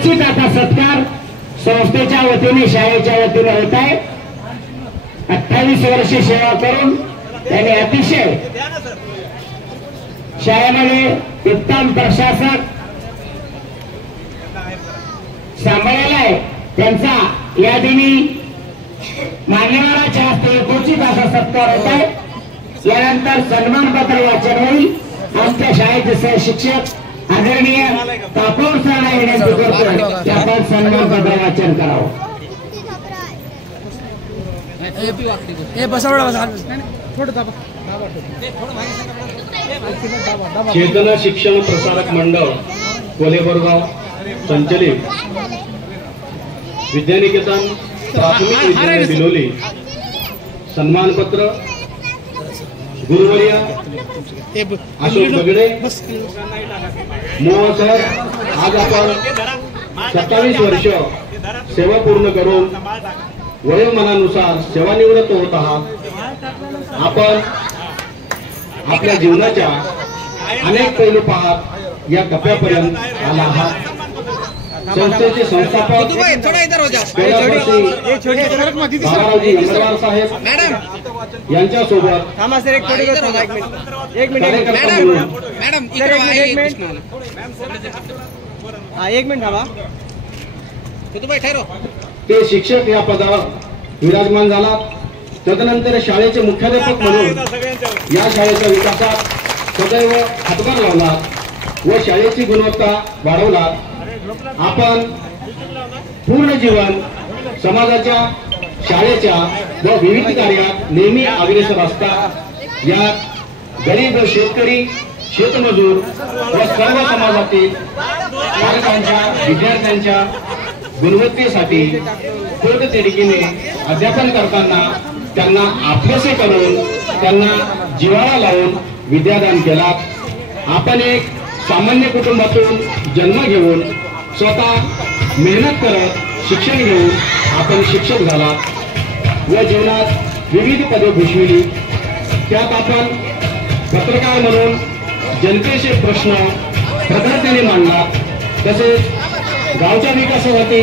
यथोचित आता सत्कार संस्थेच्या वतीने शाळेच्या वतीने होत आहे। 28 वर्षे सेवा करून त्यांनी अतिशय शाळेमध्ये उत्तम प्रशासक सांभाळलेला आहे। त्यांचा या दिनी मान्यवराच्या हस्ते यथोचित असा सत्कार होत आहे। यानंतर सन्मानपत्र वाचन होईल। आमच्या शाळेचे सहशिक्षक आदरणीय कापूर सरांना विनंती करतो की आपण सन्मानपत्र वाचन करावं। चेतना शिक्षण प्रसारक मंडळ कोलेबरगाव संचलित विद्यानिकेतन प्राथमिक विद्यालय बिलोली सन्मानपत्र गुरुवर्य अशोक बगडे मोह सर। आज आपण 27 वर्ष सेवा पूर्ण करून वयोमानानुसार सेवानिवृत्त होत आहात। आपण आपल्या जीवनाच्या अनेक पैलू पाहत या टप्प्यापर्यंत आला आहात। संस्थेचे संस्थापक बाळाजी अंबरवार साहेब यांच्यासोबत ते शिक्षक या पदावर विराजमान झाला। तदनंतर शाळेचे मुख्याध्यापक म्हणून या शाळेच्या विकासात सदैव हातभार लावला व शाळेची गुणवत्ता वाढवला। आपण पूर्ण जीवन समाजाच्या शाळेच्या व विविध कार्यात नेहमी अग्रेसर असतात। या गरीब शेतकरी शेतमजूर व सर्व समाजातील पालकांच्या विद्यार्थ्यांच्या गुणवत्तेसाठी पोटतिडकीने अध्यापन करताना त्यांना आपलेसे करून त्यांना जिव्हाळा लावून विद्यादान केला। आपण एक सामान्य कुटुंबातून जन्म घेऊन स्वतः मेहनत करत शिक्षण घेऊन आपण शिक्षक झाला व जीवनात विविध पदे भूषविली। त्यात आपण पत्रकार म्हणून जनतेचे प्रश्न प्रखरतेने मांडला। तसेच गावच्या विकासासाठी